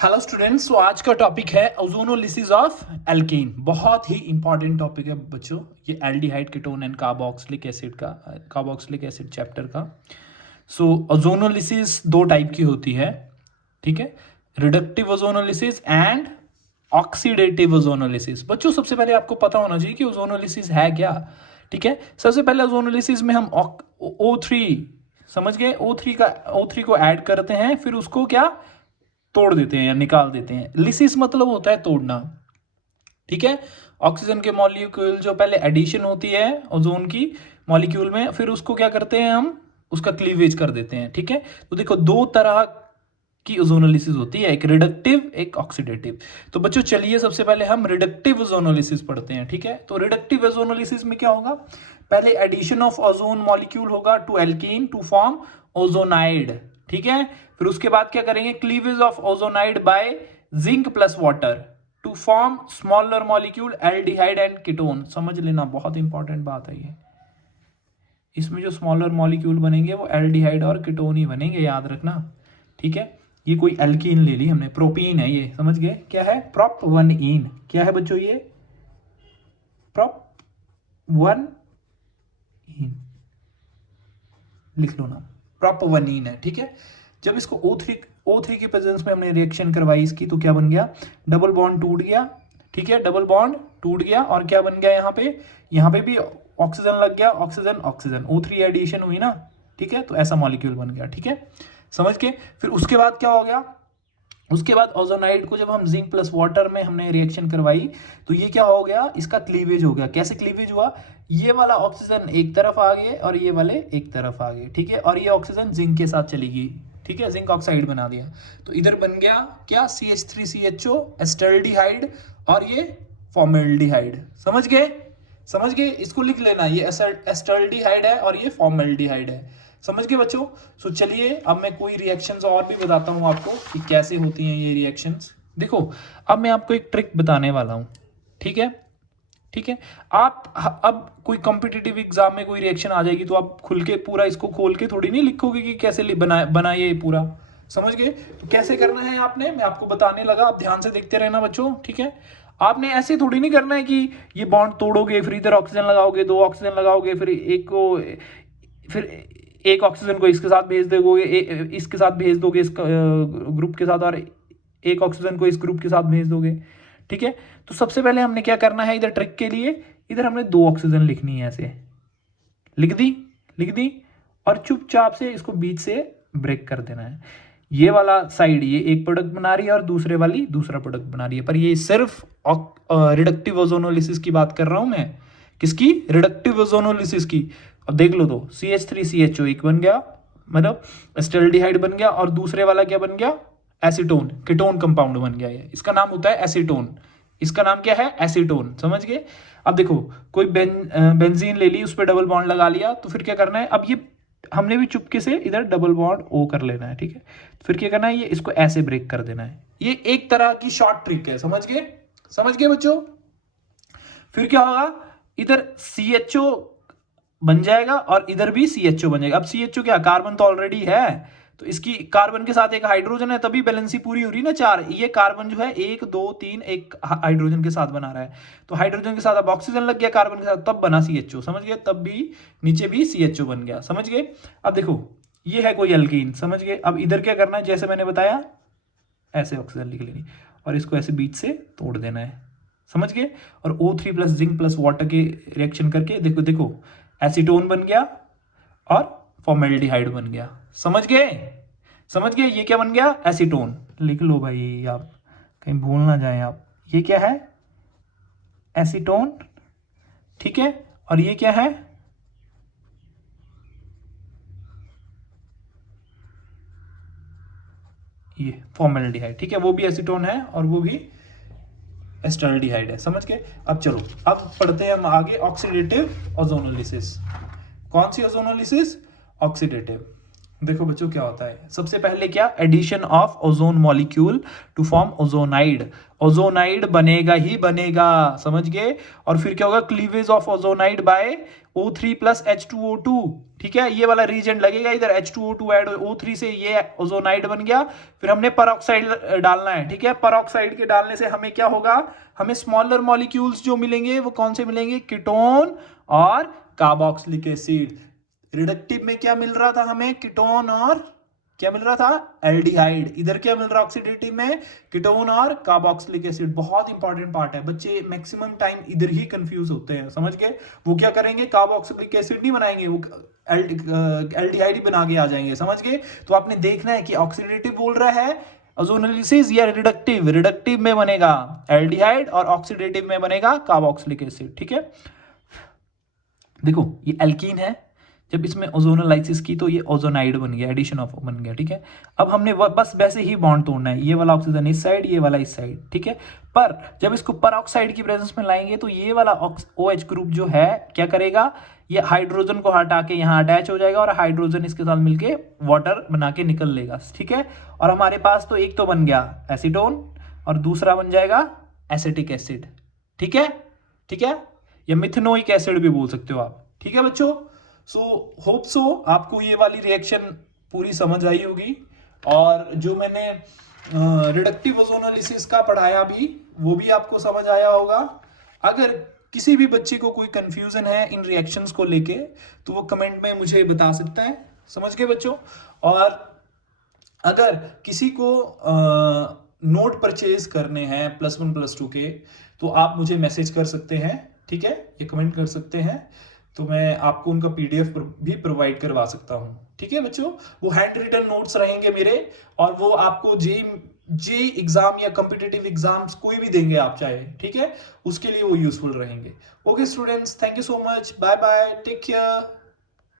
Hello students, तो आज का टॉपिक है ओजोनोलिसिस ऑफ एल्केन। बहुत ही इंपॉर्टेंट टॉपिक है बच्चों, ये aldehyde ketone and carboxylic acid का कार्बोक्सिलिक एसिड चैप्टर का। सो ओजोनोलिसिस दो टाइप की होती है, ठीक है, reductive ozonolysis and oxidative ozonolysis. बच्चों सबसे पहले आपको पता होना चाहिए कि ओजोनोलिसिस है क्या, ठीक है। सबसे पहले ओजोनोलिसिस में हम O3 समझ गए, O3 को ऐड करते हैं, फिर उसको क्या तोड़ देते हैं या निकाल देते हैं। लिसिस मतलब होता है तोड़ना, ठीक है। ऑक्सीजन के मॉलिक्यूल जो पहले एडिशन होती है ओजोन की मॉलिक्यूल में, फिर उसको क्या करते हैं हम, उसका क्लीवेज कर देते हैं, ठीक है। तो देखो दो तरह की ओजोनोलिसिस होती है, एक रिडक्टिव एक ऑक्सीडेटिव। तो बच्चों चलिए सबसे पहले हम रिडक्टिव ओजोनोलिसिस पढ़ते हैं, ठीक है। तो रिडक्टिव ओजोनोलिसिस में क्या होगा, पहले एडिशन ऑफ ओजोन मॉलिक्यूल होगा to alkene to form ozonide, ठीक है। फिर उसके बाद क्या करेंगे, cleavage of ozonide by zinc plus water to form smaller molecule aldehyde and ketone. समझ लेना, बहुत इंपॉर्टेंट बात है ये। इसमें जो स्मॉलर मॉलिक्यूल बनेंगे वो एल्डिहाइड और कीटोन ही बनेंगे, याद रखना, ठीक है। ये कोई एल्कीन ले ली हमने, प्रोपीन है ये, समझ गए क्या है, प्रोप 1 इन। क्या है बच्चों ये, प्रोप 1 इन, लिख लो ना, प्रोप 1 इन है, ठीक है। जब इसको O3 की प्रेजेंस में हमने रिएक्शन करवाई इसकी, तो क्या बन गया, डबल बॉन्ड टूट गया, ठीक है, डबल बॉन्ड टूट गया और क्या बन गया, यहाँ पे भी ऑक्सीजन लग गया, ऑक्सीजन ऑक्सीजन O3 एडिशन हुई ना, ठीक है। तो ऐसा मॉलिक्यूल बन गया, ठीक है, समझ के। फिर उसके बाद क्या हो गया, उसके बाद ओजोनाइड को जब हम जिंक प्लस वाटर में हमने रिएक्शन करवाई, तो ये क्या हो गया, इसका क्लीवेज हो गया। कैसे क्लीवेज हुआ, ये वाला ऑक्सीजन एक तरफ आ गए और ये वाले एक तरफ आ गए, ठीक है। और ये ऑक्सीजन जिंक के साथ चली गई, ठीक है, जिंक ऑक्साइड बना दिया। तो इधर बन गया क्या, CH3CHO एस्टल्डिहाइड और ये फॉर्मेल्डिहाइड। समझ गए, समझ गए, इसको लिख लेना, ये एस्टल्डिहाइड है और ये फॉर्मेल्डिहाइड है। समझ गए बच्चों। सो चलिए अब मैं कोई रिएक्शंस और भी बताता हूं आपको कि कैसे होती हैं ये रिएक्शंस। देखो अब मैं आपको एक ट्रिक बताने वाला हूं, ठीक है, ठीक है। आप अब कोई कॉम्पिटिटिव एग्जाम में कोई रिएक्शन आ जाएगी तो आप खुल के पूरा इसको खोल के थोड़ी नहीं लिखोगे कि कैसे बनाइए ये पूरा, समझ गए। तो कैसे करना है आपने, मैं आपको बताने लगा, आप ध्यान से देखते रहना बच्चों, ठीक है। आपने ऐसे थोड़ी नहीं करना है कि ये बॉन्ड तोड़ोगे, फिर इधर ऑक्सीजन लगाओगे, दो ऑक्सीजन लगाओगे, फिर एक ऑक्सीजन को इसके साथ भेज दोगे, इसके साथ भेज दोगे, इस ग्रुप के साथ, और एक ऑक्सीजन को इस ग्रुप के साथ भेज दोगे, ठीक है। तो सबसे पहले हमने क्या करना है, इधर ट्रिक के लिए इधर हमने दो ऑक्सीजन लिखनी है, ऐसे लिख दी, लिख दी, और चुपचाप से इसको बीच से ब्रेक कर देना है। ये वाला साइड ये एक प्रोडक्ट बना रही है और दूसरे वाली दूसरा प्रोडक्ट बना रही है, पर ये सिर्फ रिडक्टिव ओजोनोलिसिस की बात कर रहा हूं मैं, किसकी, रिडक्टिव ओजोनोलिसिस की। अब देख लो, तो CH3CHO एक बन गया, मतलब एस्टल्डिहाइड बन गया, और दूसरे वाला क्या बन गया, एसीटोन, कीटोन कंपाउंड बन गया। ये इसका नाम होता है एसीटोन, इसका नाम क्या है, एसीटोन, समझ गए। अब देखो कोई बेंजीन ले ली, उस पर डबल बॉन्ड लगा लिया, तो फिर क्या करना है, अब ये हमने भी चुपके से इधर डबल बॉन्ड O कर लेना है, ठीक है। फिर क्या करना है, ये इसको ऐसे ब्रेक कर देना है। ये एक तरह की शॉर्ट ट्रिक है, समझ गए, समझ गए बच्चों। फिर क्या होगा, इधर CHO बन जाएगा और इधर भी CHO बन जाएगा। अब CHO क्या, कार्बन तो ऑलरेडी है, तो इसकी कार्बन के साथ एक हाइड्रोजन है, तभी बैलेंसी पूरी हो रही ना, 4। ये कार्बन जो है 1 2 3 एक हाइड्रोजन के साथ बना रहा है, तो हाइड्रोजन के साथ अब ऑक्सीजन लग गया कार्बन के साथ, तब बना CHO, समझ गए, तब भी नीचे भी CHO बन गया, समझ गए। अब देखो ये है कोई एल्कीन, समझ गए। अब इधर क्या करना है, जैसे मैंने बताया, ऐसे ऑक्सीजन लिख लेनी और इसको ऐसे बीच से तोड़ देना है, समझ गए। और O3 plus zinc plus water के रिएक्शन करके देखो देखो एसीटोन बन गया और फॉर्मेल्डिहाइड बन गया, समझ गए, समझ गए। ये क्या बन गया, एसीटोन, लिख लो भाई, आप कहीं भूल ना जाए आप, ये क्या है, एसीटोन, ठीक है। और ये क्या है, ये फॉर्मेल्डिहाइड, ठीक है, वो भी एसीटोन है और वो भी एस्टल्डिहाइड है, समझ गए। अब चलो अब पढ़ते हैं हम आगे ऑक्सीडेटिव ओजोनोलिसिस। कौन सी ओजोनोलिसिस, ऑक्सीडेटिव। देखो बच्चों क्या होता है, सबसे पहले क्या, addition of ozone molecule to form ozonide, ozonide बनेगा ही बनेगा, समझ गए। और फिर क्या होगा, cleavage of ozonide by O3 plus H2O2, ठीक है, ये वाला रीजेंट लगेगा इधर, H2O2 ऐड O3 से ये ओजोनाइड बन गया। फिर हमने परऑक्साइड डालना है, ठीक है, परऑक्साइड के डालने से हमें क्या होगा, हमें स्मॉलर मॉलिक्यूल्स जो मिलेंगे वो कौन से मिलेंगे, कीटोन और कार्बोक्सिलिक एसिड। रिडक्टिव में क्या मिल रहा था हमें, कीटोन और क्या मिल रहा था, एल्डिहाइड। इधर क्या मिल रहा है ऑक्सीडेटिव में, कीटोन और कार्बोक्सिलिक एसिड। बहुत इंपॉर्टेंट पार्ट है, बच्चे मैक्सिमम टाइम इधर ही कंफ्यूज होते हैं, समझ गए। वो क्या करेंगे, कार्बोक्सिलिक एसिड नहीं बनाएंगे, वो एल्डिहाइड ही बना के आ जाएंगे, समझ गए। तो आपने देखना है कि ऑक्सीडेटिव बोल रहा है ओजोनोलिसिस या रिडक्टिव, रिडक्टिव में बनेगा एल्डिहाइड और ऑक्सीडेटिव में बनेगा कार्बोक्सिलिक एसिड, ठीक है। देखो ये एल्कीन है, जब इसमें ओजोनोलाइसिस की तो ये ओजोनाइड बन गया, एडिशन ऑफ बन गया, ठीक है। अब हमने बस वैसे ही बॉन्ड तोड़ना है, ये वाला ऑक्सीजन इस साइड, ये वाला इस साइड, ठीक है। पर जब इसको परऑक्साइड की प्रेजेंस में लाएंगे तो ये वाला OH ग्रुप जो है क्या करेगा, ये हाइड्रोजन को हटा के यहाँ अटैच हो जाएगा और हाइड्रोजन इसके साथ मिलके वाटर बना के निकल लेगा, ठीक है। और हमारे पास तो एक तो बन गया एसीटोन और दूसरा बन जाएगा एसिटिक एसिड, ठीक है, ठीक है, या मिथेनोइक एसिड भी बोल सकते हो आप, ठीक है बच्चों। सो होप सो आपको ये वाली रिएक्शन पूरी समझ आई होगी, और जो मैंने रिडक्टिव ओजोनोलिसिस का पढ़ाया भी वो भी आपको समझ आया होगा। अगर किसी भी बच्चे को कोई कंफ्यूजन है इन रिएक्शंस को लेके तो वो कमेंट में मुझे बता सकता है, समझ गए बच्चों। और अगर किसी को नोट परचेज करने हैं +1 +2 के तो आप मुझे मैसेज कर सकते हैं, ठीक है, ये कमेंट कर सकते हैं, तो मैं आपको उनका PDF भी प्रोवाइड करवा सकता हूँ, ठीक है बच्चों। वो हैंड रिटन नोट्स रहेंगे मेरे, और वो आपको जे एग्जाम या कॉम्पिटिटिव एग्जाम्स कोई भी देंगे आप चाहे, ठीक है, उसके लिए वो यूजफुल रहेंगे। Okay students, thank you so much, bye bye, take care.